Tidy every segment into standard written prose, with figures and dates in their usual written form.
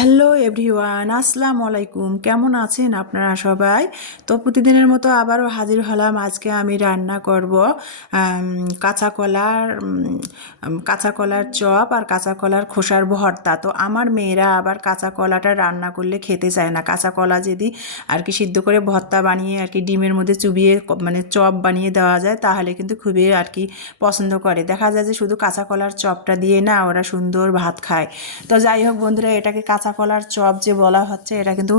Hello everyone, আসসালামু আলাইকুম। কেমন আছেন আপনারা সবাই? তো প্রতিদিনের মতো আবারও হাজির হলাম। আজকে আমি রান্না করব কাঁচা কলার চপ আর কাঁচা কলার খোসার ভর্তা। তো আমার মেয়েরা আবার কাঁচা কলাটা রান্না করলে খেতে চায় না। কাঁচা কলা যদি আর কি সিদ্ধ করে ভর্তা বানিয়ে আর কি ডিমের মধ্যে চুবিয়ে মানে চপ বানিয়ে দেওয়া যায় তাহলে কিন্তু খুবই আর কি পছন্দ করে। দেখা যায় যে শুধু কাঁচা কলার চপটা দিয়ে না ওরা সুন্দর ভাত খায়। তো যাই হোক বন্ধুরা, এটাকে কাঁচা কলার চপ যে বলা হচ্ছে, এটা কিন্তু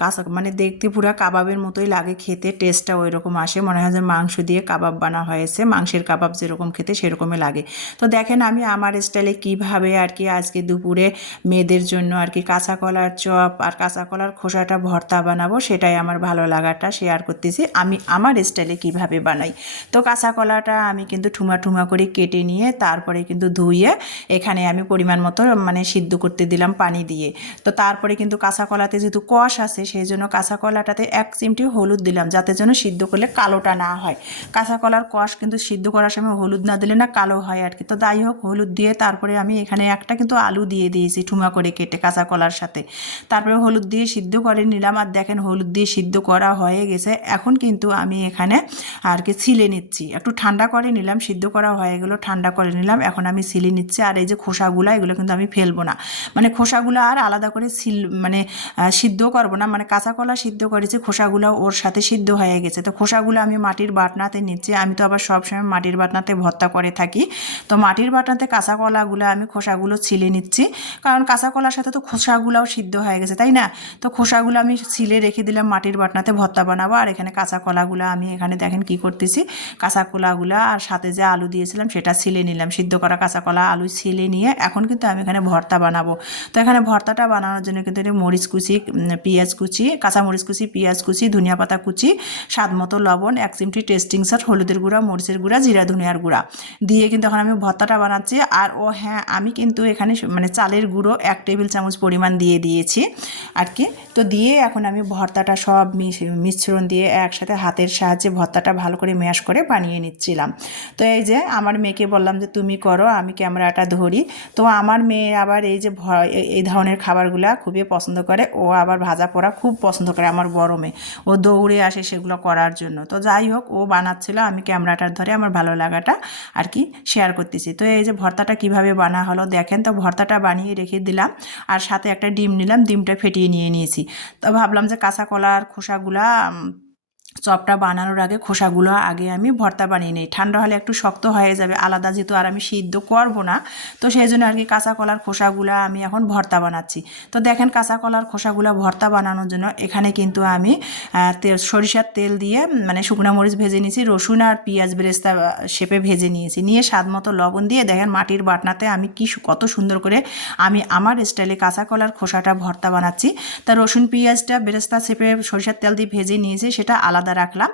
কাঁচা মানে দেখতে পুরো কাবাবের মতোই লাগে, খেতে টেস্টটা ওই রকম আসে, মনে হয় যে মাংস দিয়ে কাবাব বানা হয়েছে, মাংসের কাবাব যেরকম খেতে সেরকমই লাগে। তো দেখেন আমি আমার স্টাইলে কিভাবে আর কি আজকে দুপুরে মেয়েদের জন্য আর কি কাঁচা কলার চপ আর কাঁচা কলার খোসাটা ভর্তা বানাবো, সেটাই আমার ভালো লাগাটা শেয়ার করতেছি আমি আমার স্টাইলে কিভাবে বানাই। তো কাঁচা কলাটা আমি কিন্তু ঠুমা ঠুমা করে কেটে নিয়ে তারপরে কিন্তু ধুইয়ে এখানে আমি পরিমাণ মতো মানে সিদ্ধ করতে দিলাম পানি দিয়ে। তো তারপরে কিন্তু কাঁচা কলাতে যেহেতু কষ আছে সেই জন্য কাঁচা কলাটাতে 1 চিমটি হলুদ দিলাম, যাতে যেন সিদ্ধ করলে কালোটা না হয়। কাঁচা কলার কষ কিন্তু সিদ্ধ করার সময় হলুদ না দিলে না কালো হয় আর কি। তো যাই হোক, হলুদ দিয়ে তারপরে আমি এখানে একটা কিন্তু আলু দিয়ে দিয়েছি ঠুমা করে কেটে কাঁচা কলার সাথে। তারপরে হলুদ দিয়ে সিদ্ধ করে নিলাম। আর দেখেন হলুদ দিয়ে সিদ্ধ করা হয়ে গেছে। এখন কিন্তু আমি এখানে আর কি ছিলে নিচ্ছি, একটু ঠান্ডা করে নিলাম, সিদ্ধ করা হয়ে গেলো, ঠান্ডা করে নিলাম, এখন আমি ছিলে নিচ্ছি। আর এই যে খোসাগুলো, এগুলো কিন্তু আমি ফেলবো না, মানে খোসাগুলো আর আলাদা করে মানে সিদ্ধ করবো না, মানে কাঁচা কলা সিদ্ধ করেছি, খোসাগুলো ওর সাথে সিদ্ধ হয়ে গেছে। তো খোসাগুলো আমি মাটির বাটনাতে নিচ্ছি। আমি তো আবার সবসময় মাটির বাটনাতে ভর্তা করে থাকি। তো মাটির বাটনাতে কাঁচা কলাগুলো আমি খোসাগুলো ছিলে নিচ্ছি, কারণ কাঁচা কলার সাথে তো খোসাগুলোও সিদ্ধ হয়ে গেছে, তাই না? তো খোসাগুলো আমি ছিলে রেখে দিলাম, মাটির বাটনাতে ভর্তা বানাবো। আর এখানে কাঁচা কলাগুলো আমি এখানে দেখেন কি করতেছি, কাঁচা কলাগুলো আর সাথে যে আলু দিয়েছিলাম সেটা ছিলে নিলাম, সিদ্ধ করা কাঁচা কলা আলু ছিলে নিয়ে এখন কিন্তু আমি এখানে ভর্তা বানাবো। তো এখানে ভর্তাটা বানানোর জন্য কিন্তু মরিচ কুচি, পেঁয়াজ কুচি, কাঁচা মরিচ কুচি, পেঁয়াজ কুচি, ধনিয়া পাতা কুচি, স্বাদ মতো লবণ, 1 চিমটি টেস্টিং সল্ট, হলুদের গুঁড়া, মরিচের গুঁড়া, জিরা ধনিয়ার গুঁড়া দিয়ে কিন্তু এখন আমি ভর্তাটা বানাচ্ছি। আর হ্যাঁ, আমি কিন্তু এখানে মানে চালের গুঁড়ো 1 টেবিল চামচ পরিমাণ দিয়ে দিয়েছি আর কি। তো দিয়ে এখন আমি ভর্তাটা সব মিশ্রণ দিয়ে একসাথে হাতের সাহায্যে ভর্তাটা ভালো করে ম্যাশ করে বানিয়ে নিচ্ছিলাম। তো এই যে আমার মেয়েকে বললাম যে তুমি করো, আমি ক্যামেরাটা ধরি। তো আমার মেয়ে আবার এই যে এই ধরনের খাবারগুলো খুবই পছন্দ করে, ও আবার ভাজা পোড়া খুব পছন্দ করে, আমার বড় মেয়ে, ও দৌড়ে আসে সেগুলো করার জন্য। তো যাই হোক, ও বানাচ্ছিল, আমি ক্যামেরাটার ধরে আমার ভালো লাগাটা আর কি শেয়ার করতেছি। তো এই যে ভর্তাটা কিভাবে বানা হলো দেখেন। তো ভর্তাটা বানিয়ে রেখে দিলাম, আর সাথে একটা ডিম নিলাম, ডিমটা ফেটিয়ে নিয়েছি। তো ভাবলাম যে কাঁচা কলার খোসাগুলা চপটা বানানোর আগে খোসাগুলো আগে আমি ভর্তা বানিয়ে নিই, ঠান্ডা হলে একটু শক্ত হয়ে যাবে আলাদা, যেহেতু আর আমি সিদ্ধ করবো না। তো সেই জন্য আর কি কাঁচা কলার খোসাগুলো আমি এখন ভর্তা বানাচ্ছি। তো দেখেন কাঁচা কলার খোসাগুলো ভর্তা বানানোর জন্য এখানে কিন্তু আমি সরিষার তেল দিয়ে মানে শুকনো মরিচ ভেজে নিয়েছি, রসুন আর পেঁয়াজ বেরেস্তা শেপে ভেজে নিয়েছি, নিয়ে স্বাদ মতো লবণ দিয়ে দেখেন মাটির বাটনাতে আমি কত সুন্দর করে আমি আমার স্টাইলে কাঁচা কলার খোসাটা ভর্তা বানাচ্ছি। তা রসুন পেঁয়াজটা বেরেস্তা শেপে সরিষার তেল দিয়ে ভেজে নিয়েছি, সেটা আলাদা রাখলাম।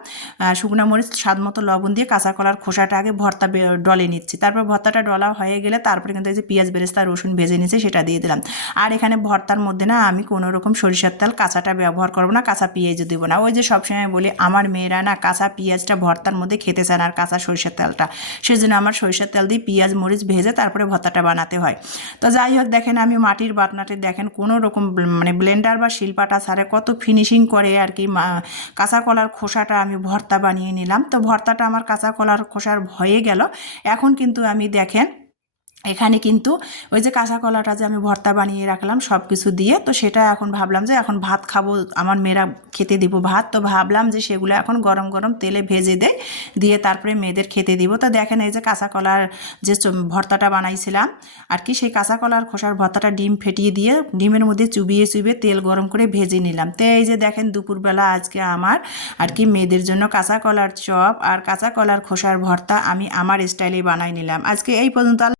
শুকনো মরিচ, স্বাদ মতো লবণ দিয়ে কাঁচা কলার খোসাটা আগে ভর্তা ডলে নিচ্ছি। তারপর ভর্তাটা ডলা হয়ে গেলে তারপরে কিন্তু এই যে পেঁয়াজ বেরেস্তা রসুন ভেজে নিয়েছি সেটা দিয়ে দিলাম। আর এখানে ভর্তার মধ্যে না আমি কোনো রকম সরিষার তেল কাঁচাটা ব্যবহার করবো না, কাঁচা পেঁয়াজও দেবো না। ওই যে সবসময় বলি আমার মেয়েরা না কাঁচা পেঁয়াজটা ভর্তার মধ্যে খেতে চায় না, আর কাঁচা সরিষার তেলটা, সেই জন্য আমার সরিষার তেল দিয়ে পেঁয়াজ মরিচ ভেজে তারপরে ভর্তাটা বানাতে হয়। তো যাই হোক দেখেন আমি মাটির বাটনাতে দেখেন কোনো রকম মানে ব্লেন্ডার বা শিলপাটা ছাড়া কত ফিনিশিং করে আর কি কাঁচা কলার খোসাটা আমি ভর্তা বানিয়ে নিলাম। তো ভর্তাটা আমার কাঁচা কলার খোসার হয়ে গেল। এখন কিন্তু আমি দেখেন এখানে কিন্তু ওই যে কাঁচা কলাটা যে আমি ভর্তা বানিয়ে রাখলাম সব কিছু দিয়ে, তো সেটা এখন ভাবলাম যে এখন ভাত খাবো, আমার মেয়েরা খেতে দিব ভাত, তো ভাবলাম যে সেগুলো এখন গরম গরম তেলে ভেজে দেয়, দিয়ে তারপরে মেয়েদের খেতে দিব। তো দেখেন এই যে কাঁচা কলার যে ভর্তাটা বানাইছিলাম আর কি, সেই কাঁচা কলার খোসার ভর্তাটা ডিম ফেটিয়ে দিয়ে ডিমের মধ্যে চুবিয়ে চুবিয়ে তেল গরম করে ভেজে নিলাম। তো এই যে দেখেন দুপুরবেলা আজকে আমার আর কি মেয়েদের জন্য কাঁচা কলার চপ আর কাঁচা কলার খোসার ভর্তা আমি আমার স্টাইলে বানাই নিলাম। আজকে এই পর্যন্ত।